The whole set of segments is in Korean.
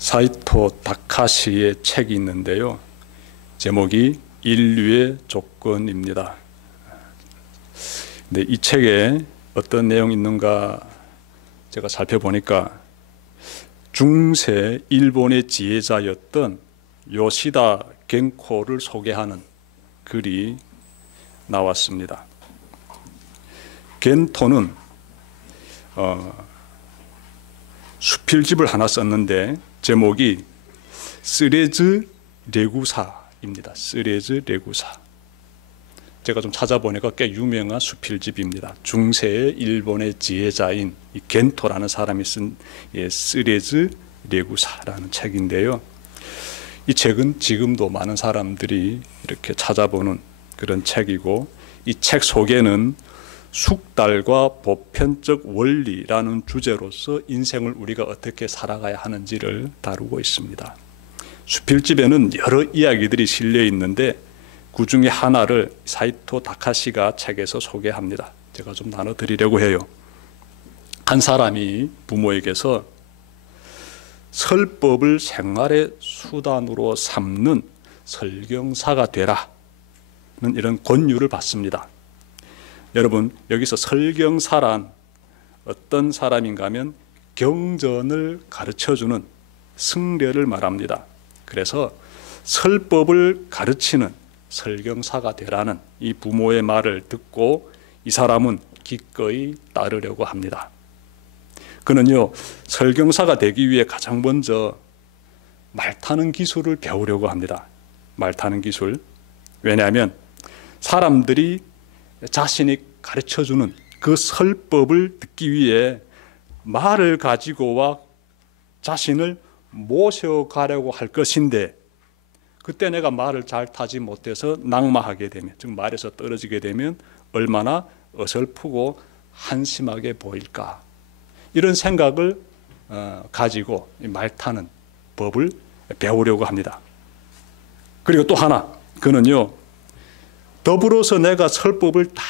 사이토 다카시의 책이 있는데요. 제목이 인류의 조건입니다. 근데 이 책에 어떤 내용이 있는가 제가 살펴보니까 중세 일본의 지혜자였던 요시다 겐코를 소개하는 글이 나왔습니다. 겐토는 수필집을 하나 썼는데 제목이 쓰레즈 레구사입니다. 쓰레즈 레구사. 제가 좀 찾아보니까 꽤 유명한 수필집입니다. 중세의 일본의 지혜자인 이 겐토라는 사람이 쓴 쓰레즈 레구사라는 책인데요. 이 책은 지금도 많은 사람들이 이렇게 찾아보는 그런 책이고, 이 책 속에는 숙달과 보편적 원리라는 주제로서 인생을 우리가 어떻게 살아가야 하는지를 다루고 있습니다. 수필집에는 여러 이야기들이 실려 있는데 그 중에 하나를 사이토 다카시가 책에서 소개합니다. 제가 좀 나눠드리려고 해요. 한 사람이 부모에게서 설법을 생활의 수단으로 삼는 설경사가 되라는 이런 권유를 받습니다. 여러분, 여기서 설경사란 어떤 사람인가 하면 경전을 가르쳐주는 승려를 말합니다. 그래서 설법을 가르치는 설경사가 되라는 이 부모의 말을 듣고 이 사람은 기꺼이 따르려고 합니다. 그는요, 설경사가 되기 위해 가장 먼저 말 타는 기술을 배우려고 합니다. 말 타는 기술. 왜냐하면 사람들이 자신이 가르쳐주는 그 설법을 듣기 위해 말을 가지고 와 자신을 모셔가려고 할 것인데, 그때 내가 말을 잘 타지 못해서 낙마하게 되면, 즉 말에서 떨어지게 되면 얼마나 어설프고 한심하게 보일까, 이런 생각을 가지고 말 타는 법을 배우려고 합니다. 그리고 또 하나, 그는요, 더불어서 내가 설법을 다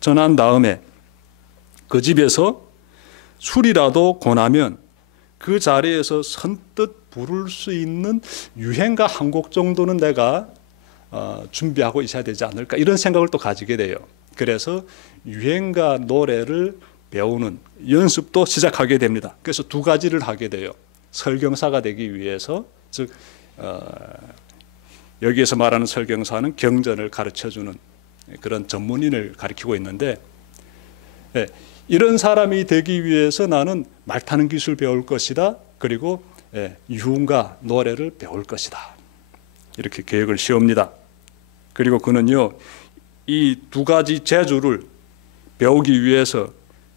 전한 다음에 그 집에서 술이라도 권하면 그 자리에서 선뜻 부를 수 있는 유행가 한 곡 정도는 내가 준비하고 있어야 되지 않을까, 이런 생각을 또 가지게 돼요. 그래서 유행가 노래를 배우는 연습도 시작하게 됩니다. 그래서 두 가지를 하게 돼요. 설경사가 되기 위해서, 즉 여기에서 말하는 설경사는 경전을 가르쳐주는 그런 전문인을 가리키고 있는데, 이런 사람이 되기 위해서 나는 말 타는 기술 배울 것이다. 그리고 유흥가 노래를 배울 것이다. 이렇게 계획을 세웁니다. 그리고 그는요, 이 두 가지 재주를 배우기 위해서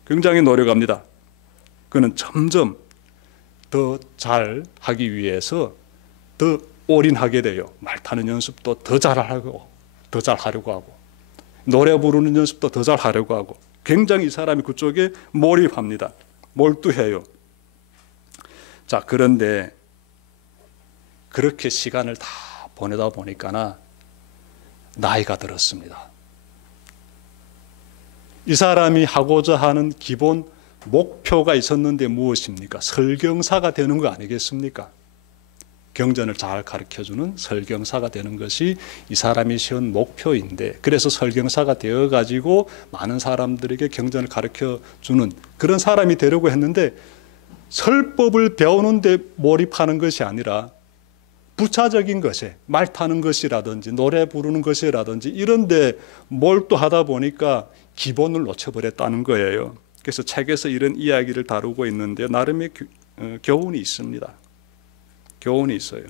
굉장히 노력합니다. 그는 점점 더 잘 하기 위해서 더 올인하게 돼요. 말 타는 연습도 더 잘하려고 하고, 노래 부르는 연습도 더 잘하려고 하고, 굉장히 이 사람이 그쪽에 몰입합니다. 몰두해요. 자, 그런데 그렇게 시간을 다 보내다 보니까 나이가 들었습니다. 이 사람이 하고자 하는 기본 목표가 있었는데 무엇입니까? 설경사가 되는 거 아니겠습니까? 경전을 잘 가르쳐주는 설경사가 되는 것이 이 사람이 세운 목표인데, 그래서 설경사가 되어가지고 많은 사람들에게 경전을 가르쳐주는 그런 사람이 되려고 했는데, 설법을 배우는데 몰입하는 것이 아니라 부차적인 것에, 말 타는 것이라든지 노래 부르는 것이라든지 이런 데 몰두하다 보니까 기본을 놓쳐버렸다는 거예요. 그래서 책에서 이런 이야기를 다루고 있는데 나름의 교훈이 있습니다. 교훈이 있어요.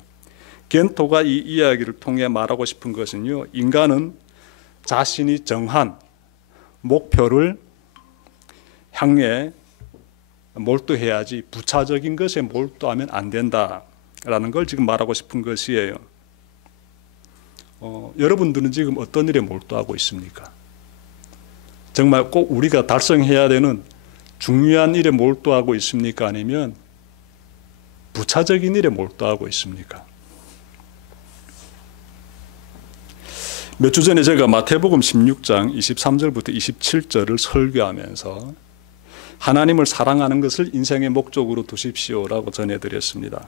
겐토가 이 이야기를 통해 말하고 싶은 것은요, 인간은 자신이 정한 목표를 향해 몰두해야지 부차적인 것에 몰두하면 안 된다라는 걸 지금 말하고 싶은 것이에요. 여러분들은 지금 어떤 일에 몰두하고 있습니까? 정말 꼭 우리가 달성해야 되는 중요한 일에 몰두하고 있습니까? 아니면 부차적인 일에 몰두하고 있습니까? 몇 주 전에 제가 마태복음 16장 23절부터 27절을 설교하면서 하나님을 사랑하는 것을 인생의 목적으로 두십시오라고 전해드렸습니다.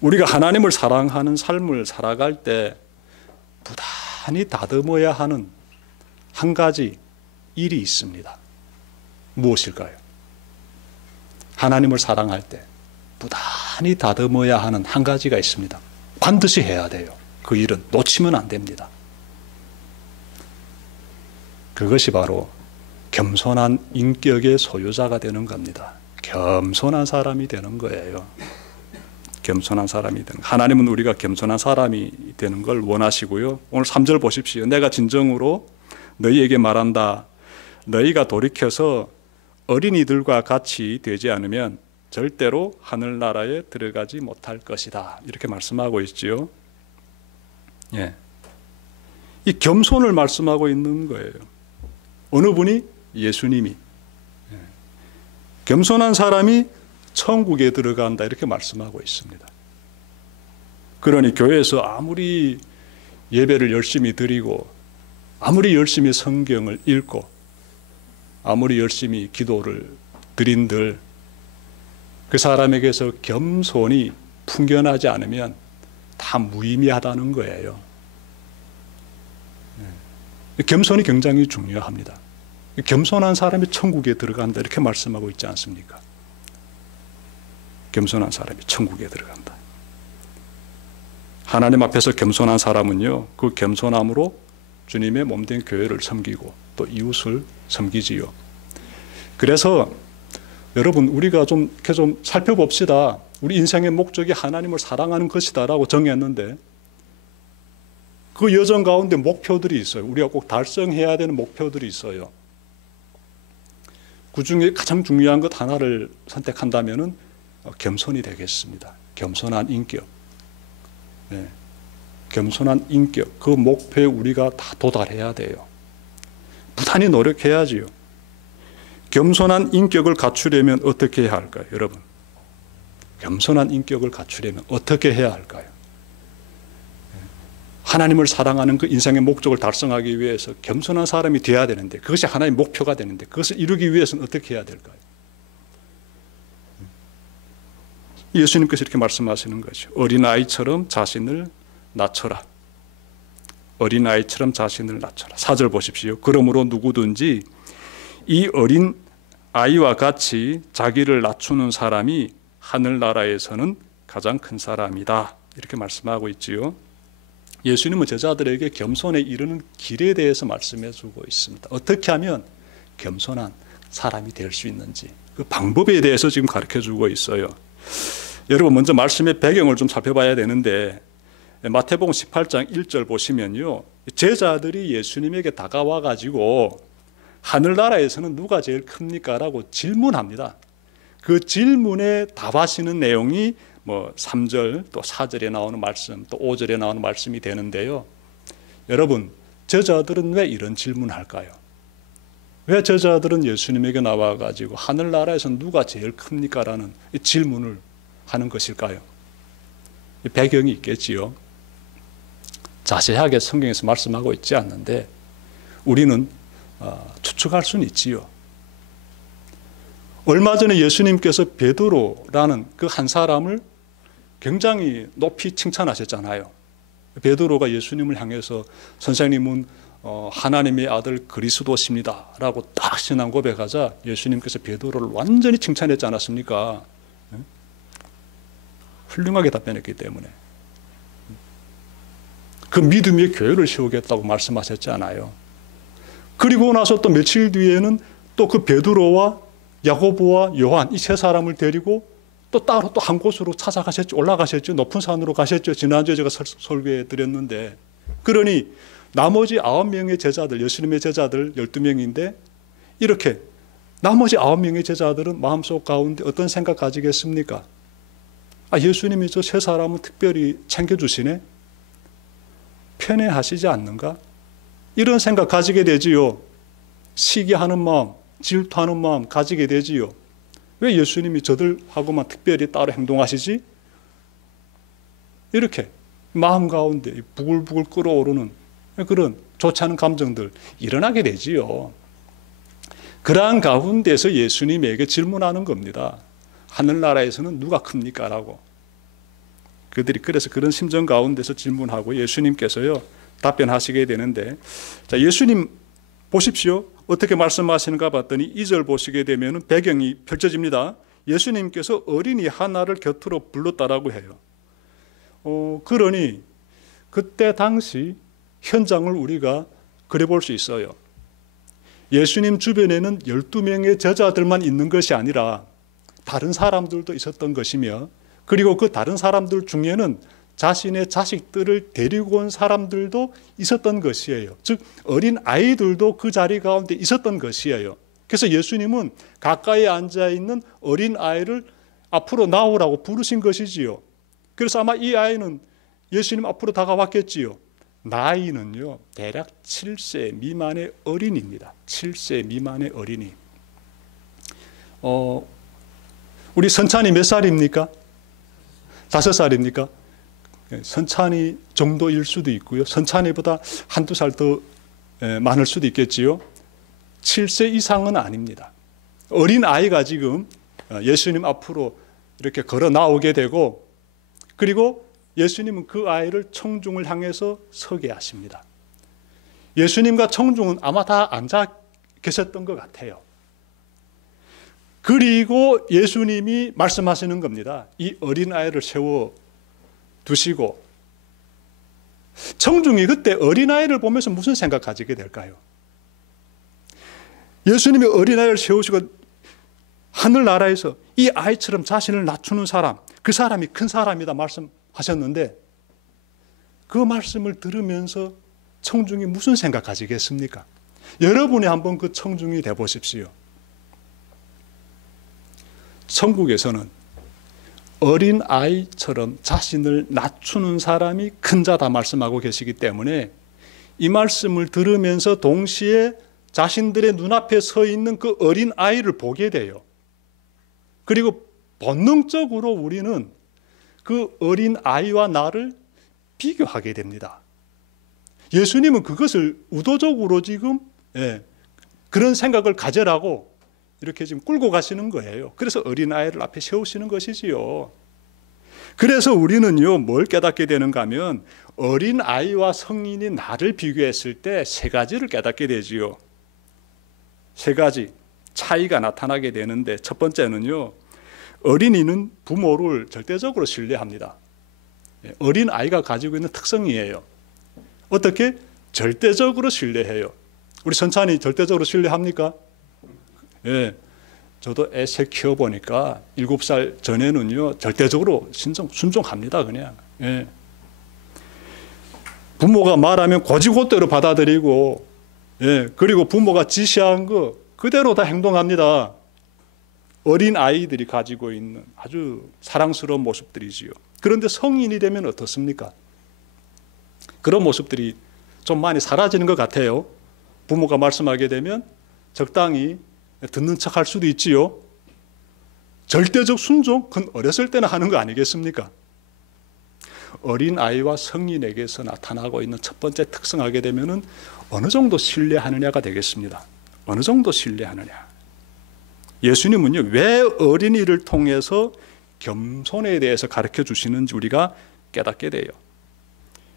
우리가 하나님을 사랑하는 삶을 살아갈 때 부단히 다듬어야 하는 한 가지 일이 있습니다. 무엇일까요? 하나님을 사랑할 때 부단히 다듬어야 하는 한 가지가 있습니다. 반드시 해야 돼요. 그 일은 놓치면 안 됩니다. 그것이 바로 겸손한 인격의 소유자가 되는 겁니다. 겸손한 사람이 되는 거예요. 겸손한 사람이 되는, 하나님은 우리가 겸손한 사람이 되는 걸 원하시고요. 오늘 3절 보십시오. 내가 진정으로 너희에게 말한다. 너희가 돌이켜서 어린이들과 같이 되지 않으면 절대로 하늘나라에 들어가지 못할 것이다. 이렇게 말씀하고 있지요. 예. 이 겸손을 말씀하고 있는 거예요. 어느 분이? 예수님이. 예. 겸손한 사람이 천국에 들어간다 이렇게 말씀하고 있습니다. 그러니 교회에서 아무리 예배를 열심히 드리고 아무리 열심히 성경을 읽고 아무리 열심히 기도를 드린들 그 사람에게서 겸손이 풍겨나지 않으면 다 무의미하다는 거예요. 겸손이 굉장히 중요합니다. 겸손한 사람이 천국에 들어간다 이렇게 말씀하고 있지 않습니까? 겸손한 사람이 천국에 들어간다. 하나님 앞에서 겸손한 사람은요, 그 겸손함으로 주님의 몸된 교회를 섬기고 또 이웃을 섬기지요. 그래서 여러분 우리가 좀 살펴봅시다. 우리 인생의 목적이 하나님을 사랑하는 것이다라고 정했는데 그 여정 가운데 목표들이 있어요. 우리가 꼭 달성해야 되는 목표들이 있어요. 그 중에 가장 중요한 것 하나를 선택한다면은 겸손이 되겠습니다. 겸손한 인격. 네. 겸손한 인격. 그 목표에 우리가 다 도달해야 돼요. 부단히 노력해야지요. 겸손한 인격을 갖추려면 어떻게 해야 할까요, 여러분? 겸손한 인격을 갖추려면 어떻게 해야 할까요? 하나님을 사랑하는 그 인생의 목적을 달성하기 위해서 겸손한 사람이 되어야 되는데 그것이 하나의 목표가 되는데 그것을 이루기 위해서는 어떻게 해야 될까요? 예수님께서 이렇게 말씀하시는 거죠. 어린아이처럼 자신을 낮춰라. 어린아이처럼 자신을 낮춰라. 4절 보십시오. 그러므로 누구든지 이 어린 아이와 같이 자기를 낮추는 사람이 하늘나라에서는 가장 큰 사람이다. 이렇게 말씀하고 있지요. 예수님은 제자들에게 겸손에 이르는 길에 대해서 말씀해 주고 있습니다. 어떻게 하면 겸손한 사람이 될 수 있는지 그 방법에 대해서 지금 가르쳐 주고 있어요. 여러분 먼저 말씀의 배경을 좀 살펴봐야 되는데 마태복음 18장 1절 보시면요. 제자들이 예수님에게 다가와 가지고 하늘나라에서는 누가 제일 큽니까? 라고 질문합니다. 그 질문에 답하시는 내용이 3절 또 4절에 나오는 말씀 또 5절에 나오는 말씀이 되는데요. 여러분 제자들은 왜 이런 질문을 할까요? 왜 제자들은 예수님에게 나와 가지고 하늘나라에서 누가 제일 큽니까? 라는 이 질문을 하는 것일까요? 배경이 있겠지요. 자세하게 성경에서 말씀하고 있지 않는데 우리는 추측할 수는 있지요. 얼마 전에 예수님께서 베드로라는 그 한 사람을 굉장히 높이 칭찬하셨잖아요. 베드로가 예수님을 향해서 선생님은 하나님의 아들 그리스도십니다 라고 딱 신앙 고백하자 예수님께서 베드로를 완전히 칭찬했지 않았습니까? 훌륭하게 답변했기 때문에 그 믿음의 교회를 세우겠다고 말씀하셨지 않아요. 그리고 나서 또 며칠 뒤에는 또 그 베드로와 야고보와 요한 이 세 사람을 데리고 또 따로 또 한 곳으로 찾아가셨죠. 올라가셨죠. 높은 산으로 가셨죠. 지난주에 제가 설교해 드렸는데 그러니 나머지 9명의 제자들, 예수님의 제자들 12명인데 이렇게 나머지 9명의 제자들은 마음속 가운데 어떤 생각 가지겠습니까? 예수님이 저 세 사람은 특별히 챙겨주시네? 편애하시지 않는가? 이런 생각 가지게 되지요. 시기하는 마음, 질투하는 마음 가지게 되지요. 왜 예수님이 저들하고만 특별히 따로 행동하시지? 이렇게 마음 가운데 부글부글 끓어오르는 그런 좋지 않은 감정들 일어나게 되지요. 그러한 가운데서 예수님에게 질문하는 겁니다. 하늘나라에서는 누가 큽니까? 라고. 그들이 그래서 그런 심정 가운데서 질문하고 예수님께서요 답변하시게 되는데, 자, 예수님 보십시오. 어떻게 말씀하시는가 봤더니 2절 보시게 되면 배경이 펼쳐집니다. 예수님께서 어린이 하나를 곁으로 불렀다라고 해요. 그러니 그때 당시 현장을 우리가 그려볼 수 있어요. 예수님 주변에는 12명의 제자들만 있는 것이 아니라 다른 사람들도 있었던 것이며, 그리고 그 다른 사람들 중에는 자신의 자식들을 데리고 온 사람들도 있었던 것이에요. 즉 어린 아이들도 그 자리 가운데 있었던 것이에요. 그래서 예수님은 가까이 앉아있는 어린 아이를 앞으로 나오라고 부르신 것이지요. 그래서 아마 이 아이는 예수님 앞으로 다가왔겠지요. 나이는요 대략 7세 미만의 어린이입니다. 7세 미만의 어린이. 우리 선찬이 몇 살입니까? 5살입니까? 선찬이 정도일 수도 있고요. 선찬이보다 한두 살 더 많을 수도 있겠지요. 7세 이상은 아닙니다. 어린 아이가 지금 예수님 앞으로 이렇게 걸어 나오게 되고, 그리고 예수님은 그 아이를 청중을 향해서 서게 하십니다. 예수님과 청중은 아마 다 앉아 계셨던 것 같아요. 그리고 예수님이 말씀하시는 겁니다. 이 어린아이를 세워 두시고, 청중이 그때 어린아이를 보면서 무슨 생각 가지게 될까요? 예수님이 어린아이를 세우시고 하늘나라에서 이 아이처럼 자신을 낮추는 사람, 그 사람이 큰 사람이다 말씀하셨는데, 그 말씀을 들으면서 청중이 무슨 생각 가지겠습니까? 여러분이 한번 그 청중이 돼 보십시오. 천국에서는 어린 아이처럼 자신을 낮추는 사람이 큰 자다 말씀하고 계시기 때문에 이 말씀을 들으면서 동시에 자신들의 눈앞에 서 있는 그 어린 아이를 보게 돼요. 그리고 본능적으로 우리는 그 어린 아이와 나를 비교하게 됩니다. 예수님은 그것을 의도적으로 지금 그런 생각을 가져라고 이렇게 지금 끌고 가시는 거예요. 그래서 어린아이를 앞에 세우시는 것이지요. 그래서 우리는요 뭘 깨닫게 되는가 하면 어린아이와 성인이 나를 비교했을 때 세 가지를 깨닫게 되지요. 세 가지 차이가 나타나게 되는데, 첫 번째는요 어린이는 부모를 절대적으로 신뢰합니다. 어린아이가 가지고 있는 특성이에요. 어떻게? 절대적으로 신뢰해요. 우리 선찬이 절대적으로 신뢰합니까? 예, 저도 애 셋 키워보니까 7살 전에는요 절대적으로 순종합니다. 그냥 부모가 말하면 곧이곧대로 받아들이고, 그리고 부모가 지시한 거 그대로 다 행동합니다. 어린 아이들이 가지고 있는 아주 사랑스러운 모습들이지요. 그런데 성인이 되면 어떻습니까? 그런 모습들이 좀 많이 사라지는 것 같아요. 부모가 말씀하게 되면 적당히 듣는 척 할 수도 있지요. 절대적 순종, 그건 어렸을 때는 하는 거 아니겠습니까? 어린아이와 성인에게서 나타나고 있는 첫 번째 특성하게 되면은 어느 정도 신뢰하느냐가 되겠습니다. 어느 정도 신뢰하느냐. 예수님은요, 왜 어린이를 통해서 겸손에 대해서 가르쳐 주시는지 우리가 깨닫게 돼요.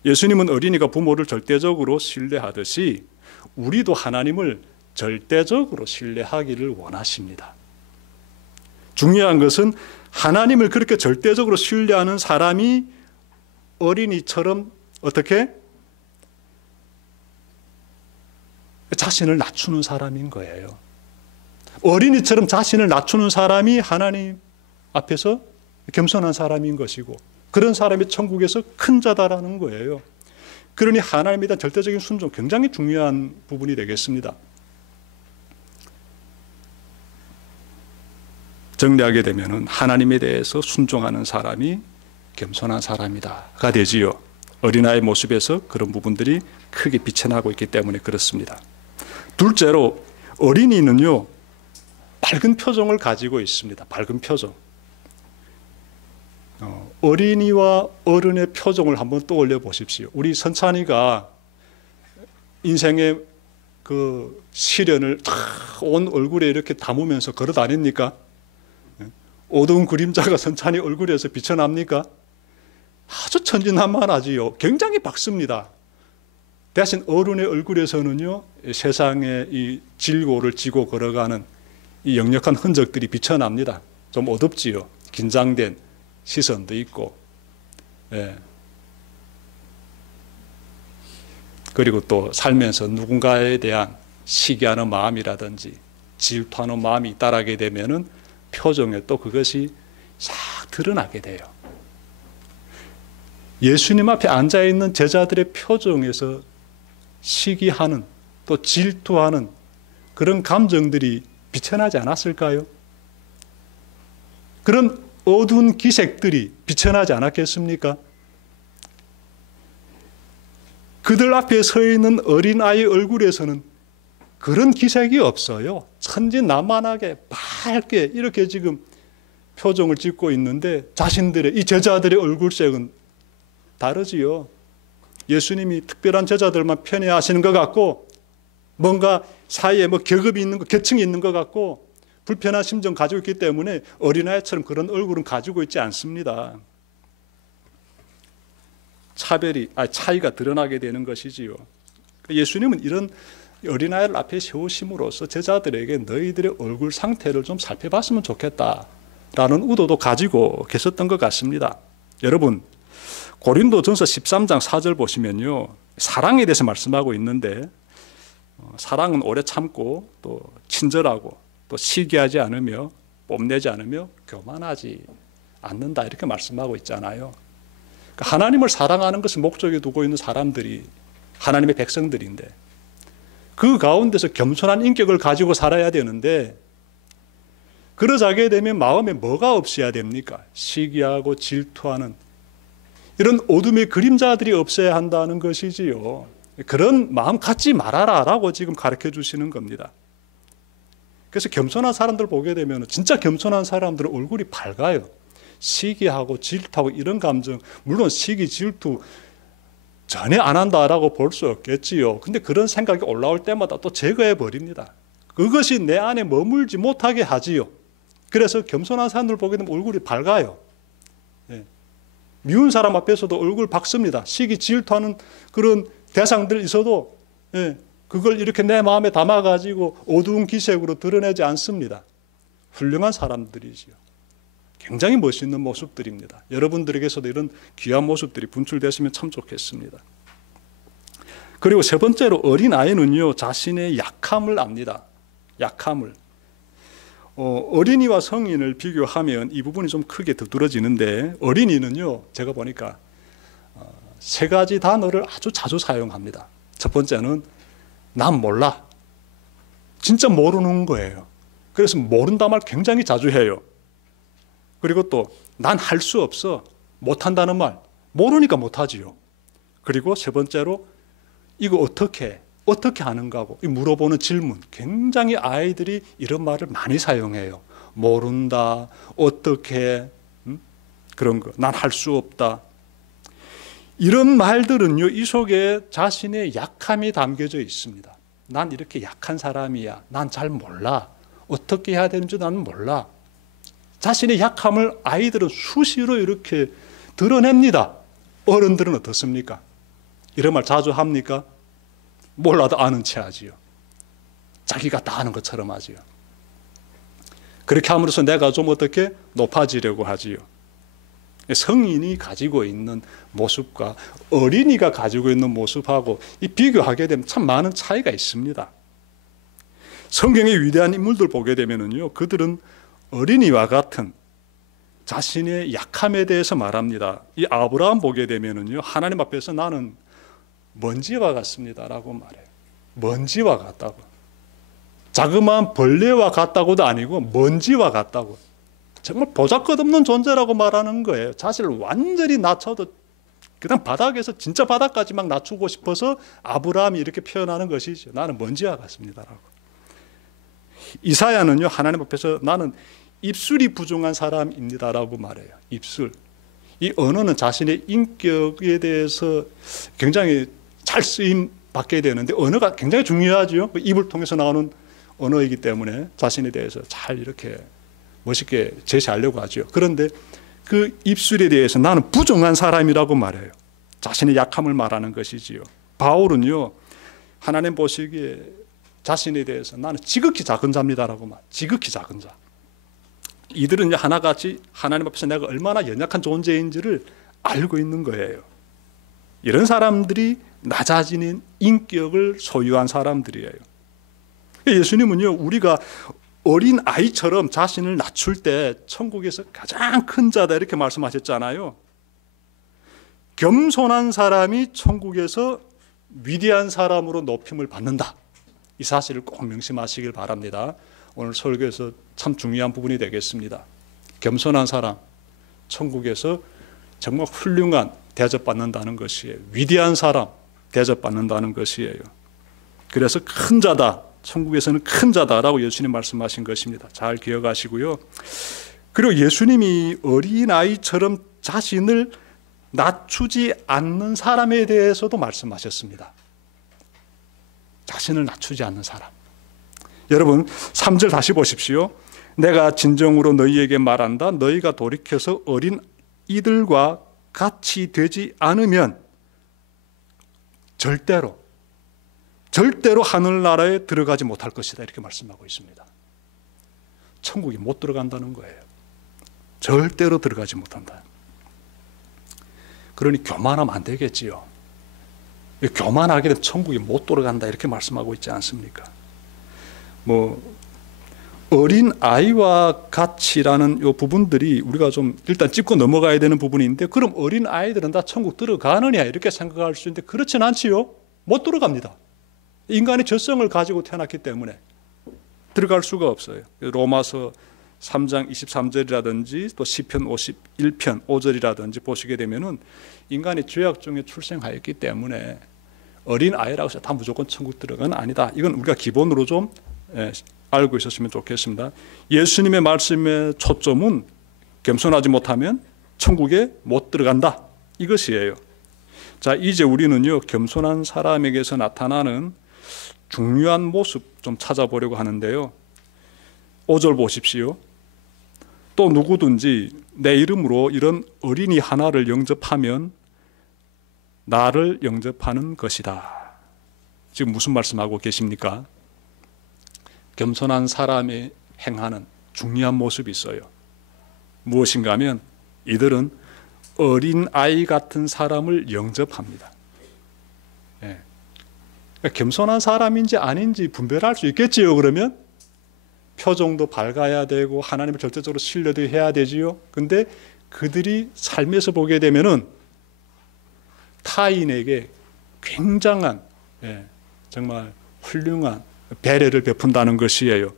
예수님은 어린이가 부모를 절대적으로 신뢰하듯이 우리도 하나님을 절대적으로 신뢰하기를 원하십니다. 중요한 것은 하나님을 그렇게 절대적으로 신뢰하는 사람이 어린이처럼 어떻게? 자신을 낮추는 사람인 거예요. 어린이처럼 자신을 낮추는 사람이 하나님 앞에서 겸손한 사람인 것이고, 그런 사람이 천국에서 큰 자다라는 거예요. 그러니 하나님에 대한 절대적인 순종, 굉장히 중요한 부분이 되겠습니다. 정리하게 되면 하나님에 대해서 순종하는 사람이 겸손한 사람이다가 되지요. 어린아이 모습에서 그런 부분들이 크게 비춰나고 있기 때문에 그렇습니다. 둘째로 어린이는요 밝은 표정을 가지고 있습니다. 밝은 표정. 어린이와 어른의 표정을 한번 떠올려 보십시오. 우리 선찬이가 인생의 그 시련을 다 온 얼굴에 이렇게 담으면서 걸어 다닙니까? 어두운 그림자가 선찬이 얼굴에서 비쳐납니까? 아주 천진난만하지요. 굉장히 밝습니다. 대신 어른의 얼굴에서는요, 세상의 이 질고를 지고 걸어가는 이 역력한 흔적들이 비쳐납니다. 좀 어둡지요. 긴장된 시선도 있고, 예. 그리고 또 살면서 누군가에 대한 시기하는 마음이라든지 질투하는 마음이 따르게 되면은 표정에 또 그것이 싹 드러나게 돼요. 예수님 앞에 앉아 있는 제자들의 표정에서 시기하는 또 질투하는 그런 감정들이 비쳐나지 않았을까요? 그런 어두운 기색들이 비쳐나지 않았겠습니까? 그들 앞에 서 있는 어린아이 얼굴에서는 그런 기색이 없어요. 천진난만하게 밝게 이렇게 지금 표정을 짓고 있는데 자신들의 이 제자들의 얼굴색은 다르지요. 예수님이 특별한 제자들만 편애하시는 것 같고 뭔가 사이에 뭐 계급이 있는 것, 계층이 있는 것 같고 불편한 심정 가지고 있기 때문에 어린아이처럼 그런 얼굴은 가지고 있지 않습니다. 차이가 드러나게 되는 것이지요. 예수님은 이런 어린아이를 앞에 세우심으로써 제자들에게 너희들의 얼굴 상태를 좀 살펴봤으면 좋겠다라는 의도도 가지고 계셨던 것 같습니다. 여러분, 고린도전서 13장 4절 보시면요, 사랑에 대해서 말씀하고 있는데 사랑은 오래 참고 또 친절하고 또 시기하지 않으며 뽐내지 않으며 교만하지 않는다 이렇게 말씀하고 있잖아요. 그러니까 하나님을 사랑하는 것을 목적에 두고 있는 사람들이 하나님의 백성들인데 그 가운데서 겸손한 인격을 가지고 살아야 되는데 그러자게 되면 마음에 뭐가 없어야 됩니까? 시기하고 질투하는 이런 어둠의 그림자들이 없어야 한다는 것이지요. 그런 마음 갖지 말아라 라고 지금 가르쳐 주시는 겁니다. 그래서 겸손한 사람들 보게 되면 진짜 겸손한 사람들은 얼굴이 밝아요. 시기하고 질투하고 이런 감정, 물론 시기, 질투 전혀 안 한다라고 볼 수 없겠지요. 근데 그런 생각이 올라올 때마다 또 제거해 버립니다. 그것이 내 안에 머물지 못하게 하지요. 그래서 겸손한 사람들 보게 되면 얼굴이 밝아요. 예. 미운 사람 앞에서도 얼굴 밝습니다. 시기, 질투하는 그런 대상들 있어도 예. 그걸 이렇게 내 마음에 담아가지고 어두운 기색으로 드러내지 않습니다. 훌륭한 사람들이지요. 굉장히 멋있는 모습들입니다. 여러분들에게서도 이런 귀한 모습들이 분출되시면 참 좋겠습니다. 그리고 세 번째로 어린아이는요, 자신의 약함을 압니다. 약함을. 어린이와 성인을 비교하면 이 부분이 좀 크게 두드러지는데 어린이는요, 제가 보니까 세 가지 단어를 아주 자주 사용합니다. 첫 번째는 난 몰라. 진짜 모르는 거예요. 그래서 모른다 말 굉장히 자주 해요. 그리고 또 난 할 수 없어. 못한다는 말. 모르니까 못하지요. 그리고 세 번째로 이거 어떻게 하는가 하고 물어보는 질문. 굉장히 아이들이 이런 말을 많이 사용해요. 모른다. 어떻게 그런 거. 난 할 수 없다. 이런 말들은요, 이 속에 자신의 약함이 담겨져 있습니다. 난 이렇게 약한 사람이야. 난 잘 몰라. 어떻게 해야 되는지 나는 몰라. 자신의 약함을 아이들은 수시로 이렇게 드러냅니다. 어른들은 어떻습니까? 이런 말 자주 합니까? 몰라도 아는 체 하지요. 자기가 다 아는 것처럼 하지요. 그렇게 함으로써 내가 좀 어떻게 높아지려고 하지요. 성인이 가지고 있는 모습과 어린이가 가지고 있는 모습하고 이 비교하게 되면 참 많은 차이가 있습니다. 성경의 위대한 인물들 보게 되면요, 그들은 어린이와 같은 자신의 약함에 대해서 말합니다. 이 아브라함 보게 되면요, 하나님 앞에서 나는 먼지와 같습니다라고 말해요. 먼지와 같다고. 자그마한 벌레와 같다고도 아니고 먼지와 같다고. 정말 보잘것없는 존재라고 말하는 거예요. 자신을 완전히 낮춰도 그냥 바닥에서 진짜 바닥까지 막 낮추고 싶어서 아브라함이 이렇게 표현하는 것이죠. 나는 먼지와 같습니다라고. 이사야는요, 하나님 앞에서 나는 입술이 부정한 사람입니다라고 말해요. 입술. 이 언어는 자신의 인격에 대해서 굉장히 잘 쓰임 받게 되는데 언어가 굉장히 중요하죠. 입을 통해서 나오는 언어이기 때문에 자신에 대해서 잘 이렇게 멋있게 제시하려고 하죠. 그런데 그 입술에 대해서 나는 부정한 사람이라고 말해요. 자신의 약함을 말하는 것이지요. 바울은요, 하나님 보시기에 자신에 대해서 나는 지극히 작은 자입니다라고 말. 지극히 작은 자. 이들은 하나같이 하나님 앞에서 내가 얼마나 연약한 존재인지를 알고 있는 거예요. 이런 사람들이 낮아지는 인격을 소유한 사람들이에요. 예수님은요, 우리가 어린 아이처럼 자신을 낮출 때 천국에서 가장 큰 자다 이렇게 말씀하셨잖아요. 겸손한 사람이 천국에서 위대한 사람으로 높임을 받는다. 이 사실을 꼭 명심하시길 바랍니다. 오늘 설교에서 참 중요한 부분이 되겠습니다. 겸손한 사람, 천국에서 정말 훌륭한 대접받는다는 것이에요. 위대한 사람, 대접받는다는 것이에요. 그래서 큰 자다, 천국에서는 큰 자다라고 예수님 말씀하신 것입니다. 잘 기억하시고요. 그리고 예수님이 어린아이처럼 자신을 낮추지 않는 사람에 대해서도 말씀하셨습니다. 자신을 낮추지 않는 사람. 여러분 3절 다시 보십시오. 내가 진정으로 너희에게 말한다. 너희가 돌이켜서 어린 이들과 같이 되지 않으면 절대로 하늘나라에 들어가지 못할 것이다. 이렇게 말씀하고 있습니다. 천국에 못 들어간다는 거예요. 절대로 들어가지 못한다. 그러니 교만하면 안 되겠지요. 교만하게 되면 천국에 못 들어간다 이렇게 말씀하고 있지 않습니까? 어린 아이와 같이라는 이 부분들이 우리가 좀 일단 짚고 넘어가야 되는 부분인데, 그럼 어린 아이들은 다 천국 들어가느냐 이렇게 생각할 수 있는데 그렇진 않지요. 못 들어갑니다. 인간의 저성을 가지고 태어났기 때문에 들어갈 수가 없어요. 로마서 3장 23절이라든지 또 시편 51편 5절이라든지 보시게 되면은 인간이 죄악 중에 출생하였기 때문에 어린 아이라고 해서 다 무조건 천국 들어가는 아니다. 이건 우리가 기본으로 좀 알고 있었으면 좋겠습니다. 예수님의 말씀의 초점은 겸손하지 못하면 천국에 못 들어간다. 이것이에요. 자, 이제 우리는요, 겸손한 사람에게서 나타나는 중요한 모습 좀 찾아보려고 하는데요. 5절 보십시오. 또 누구든지 내 이름으로 이런 어린이 하나를 영접하면 나를 영접하는 것이다. 지금 무슨 말씀하고 계십니까? 겸손한 사람이 행하는 중요한 모습이 있어요. 무엇인가 하면 이들은 어린 아이 같은 사람을 영접합니다. 그러니까 겸손한 사람인지 아닌지 분별할 수 있겠지요. 그러면 표정도 밝아야 되고 하나님을 절대적으로 신뢰도 해야 되지요. 근데 그들이 삶에서 보게 되면은 타인에게 굉장한 정말 훌륭한 배려를 베푼다는 것이에요.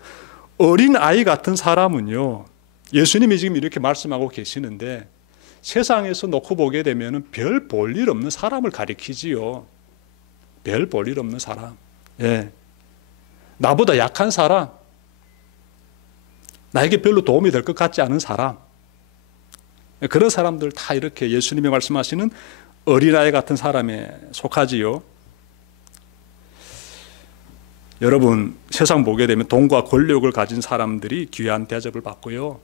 어린 아이 같은 사람은요, 예수님이 지금 이렇게 말씀하고 계시는데 세상에서 놓고 보게 되면은 별 볼 일 없는 사람을 가리키지요. 별 볼 일 없는 사람. 나보다 약한 사람, 나에게 별로 도움이 될 것 같지 않은 사람, 그런 사람들 다 이렇게 예수님이 말씀하시는 어린아이 같은 사람에 속하지요. 여러분, 세상 보게 되면 돈과 권력을 가진 사람들이 귀한 대접을 받고요,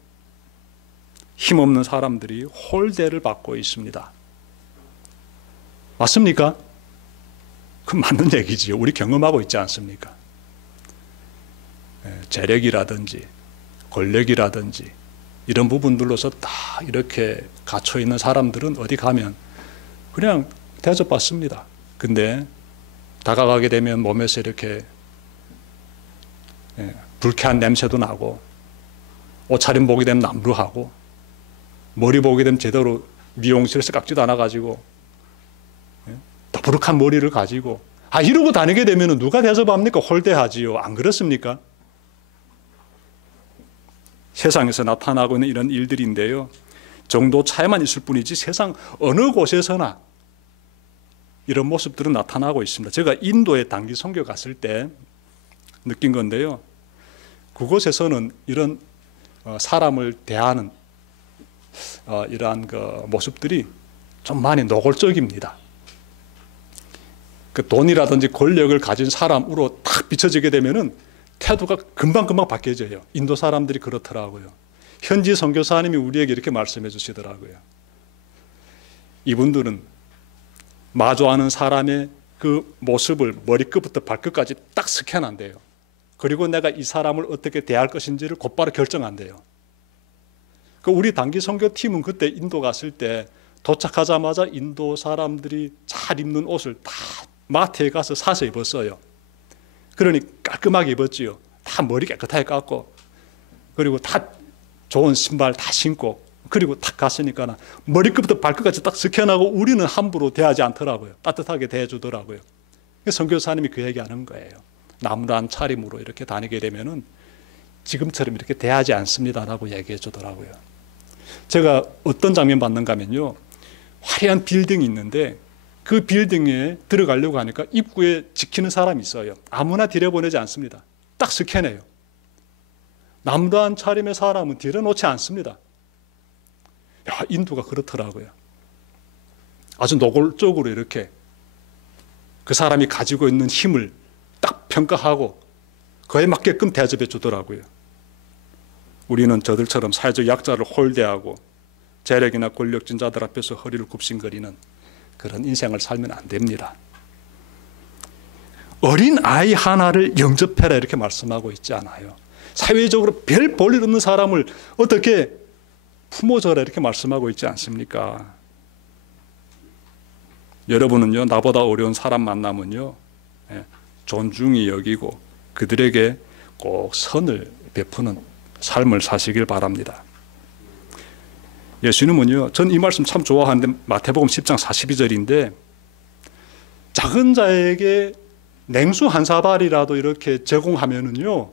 힘없는 사람들이 홀대를 받고 있습니다. 맞습니까? 그건 맞는 얘기지요. 우리 경험하고 있지 않습니까? 재력이라든지 권력이라든지 이런 부분들로서 다 이렇게 갇혀 있는 사람들은 어디 가면 그냥 대접받습니다. 근데 다가가게 되면 몸에서 이렇게 불쾌한 냄새도 나고, 옷차림 보게 되면 남루하고, 머리 보게 되면 제대로 미용실에서 깎지도 않아가지고 더부룩한 머리를 가지고 이러고 다니게 되면 누가 대접합니까? 홀대하지요. 안 그렇습니까? 세상에서 나타나고 있는 이런 일들인데요, 정도 차이만 있을 뿐이지 세상 어느 곳에서나 이런 모습들은 나타나고 있습니다. 제가 인도에 단기 선교 갔을 때 느낀 건데요, 그곳에서는 이런 사람을 대하는 이러한 그 모습들이 좀 많이 노골적입니다. 그 돈이라든지 권력을 가진 사람으로 딱 비춰지게 되면은 태도가 금방금방 바뀌어져요. 인도 사람들이 그렇더라고요. 현지 선교사님이 우리에게 이렇게 말씀해 주시더라고요. 이분들은 마주하는 사람의 그 모습을 머리끝부터 발끝까지 딱 스캔한대요. 그리고 내가 이 사람을 어떻게 대할 것인지를 곧바로 결정한대요. 그 우리 단기 선교팀은 그때 인도 갔을 때 도착하자마자 인도 사람들이 잘 입는 옷을 다 마트에 가서 사서 입었어요. 그러니 깔끔하게 입었지요. 다 머리 깨끗하게 깎고, 그리고 다 좋은 신발 다 신고, 그리고 딱 갔으니까 머리끝부터 발끝까지 딱 스캔하고 우리는 함부로 대하지 않더라고요. 따뜻하게 대해주더라고요. 선교사님이 그 얘기하는 거예요. 나무란 차림으로 이렇게 다니게 되면은 지금처럼 이렇게 대하지 않습니다라고 얘기해 주더라고요. 제가 어떤 장면 봤는가 하면요, 화려한 빌딩이 있는데 그 빌딩에 들어가려고 하니까 입구에 지키는 사람이 있어요. 아무나 들여보내지 않습니다. 딱 스캔해요. 남다한 차림의 사람은 들여놓지 않습니다. 야, 인도가 그렇더라고요. 아주 노골적으로 이렇게 그 사람이 가지고 있는 힘을 딱 평가하고 그에 맞게끔 대접해 주더라고요. 우리는 저들처럼 사회적 약자를 홀대하고 재력이나 권력진 자들 앞에서 허리를 굽신거리는 그런 인생을 살면 안 됩니다. 어린 아이 하나를 영접해라 이렇게 말씀하고 있지 않아요. 사회적으로 별 볼일 없는 사람을 어떻게 품어줘라 이렇게 말씀하고 있지 않습니까? 여러분은요, 나보다 어려운 사람 만나면요, 존중히 여기고 그들에게 꼭 선을 베푸는 삶을 사시길 바랍니다. 예수님은요, 전 이 말씀 참 좋아하는데 마태복음 10장 42절인데 작은 자에게 냉수 한 사발이라도 이렇게 제공하면은요,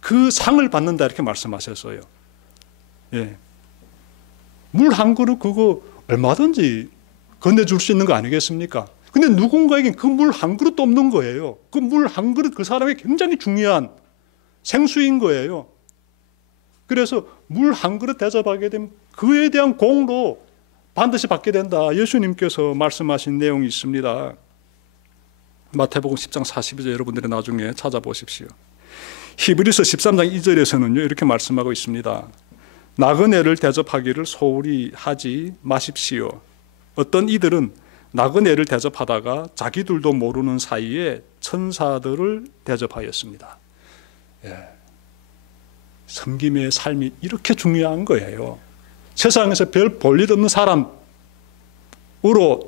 그 상을 받는다 이렇게 말씀하셨어요. 예. 물 한 그릇 그거 얼마든지 건네줄 수 있는 거 아니겠습니까? 근데 누군가에겐 그 물 한 그릇도 없는 거예요. 그 물 한 그릇 그 사람에게 굉장히 중요한 생수인 거예요. 그래서 물 한 그릇 대접하게 되면 그에 대한 공로 반드시 받게 된다. 예수님께서 말씀하신 내용이 있습니다. 마태복음 10장 42절 여러분들이 나중에 찾아보십시오. 히브리서 13장 2절에서는요, 이렇게 말씀하고 있습니다. 나그네를 대접하기를 소홀히 하지 마십시오. 어떤 이들은 나그네를 대접하다가 자기들도 모르는 사이에 천사들을 대접하였습니다. 예. 섬김의 삶이 이렇게 중요한 거예요. 세상에서 별 볼일 없는 사람으로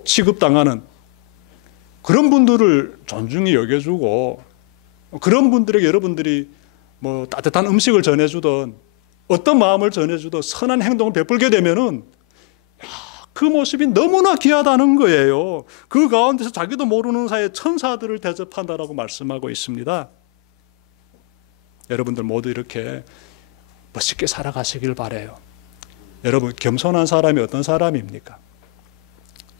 취급당하는 그런 분들을 존중히 여겨주고, 그런 분들에게 여러분들이 뭐 따뜻한 음식을 전해주던 어떤 마음을 전해주던 선한 행동을 베풀게 되면은 그 모습이 너무나 귀하다는 거예요. 그 가운데서 자기도 모르는 사이에 천사들을 대접한다라고 말씀하고 있습니다. 여러분들 모두 이렇게 멋있게 살아가시길 바라요. 여러분, 겸손한 사람이 어떤 사람입니까?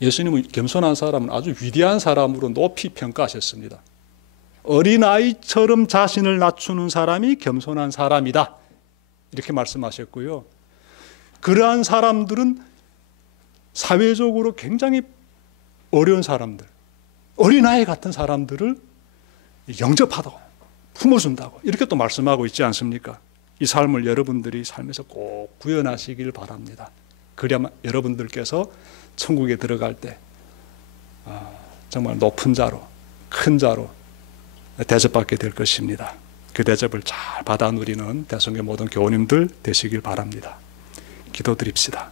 예수님은 겸손한 사람은 아주 위대한 사람으로 높이 평가하셨습니다. 어린아이처럼 자신을 낮추는 사람이 겸손한 사람이다 이렇게 말씀하셨고요. 그러한 사람들은 사회적으로 굉장히 어려운 사람들, 어린아이 같은 사람들을 영접하다고 품어준다고 이렇게 또 말씀하고 있지 않습니까? 이 삶을 여러분들이 삶에서 꼭 구현하시길 바랍니다. 그래야만 여러분들께서 천국에 들어갈 때 정말 높은 자로, 큰 자로 대접받게 될 것입니다. 그 대접을 잘 받아 누리는 대성교 모든 교우님들 되시길 바랍니다. 기도드립시다.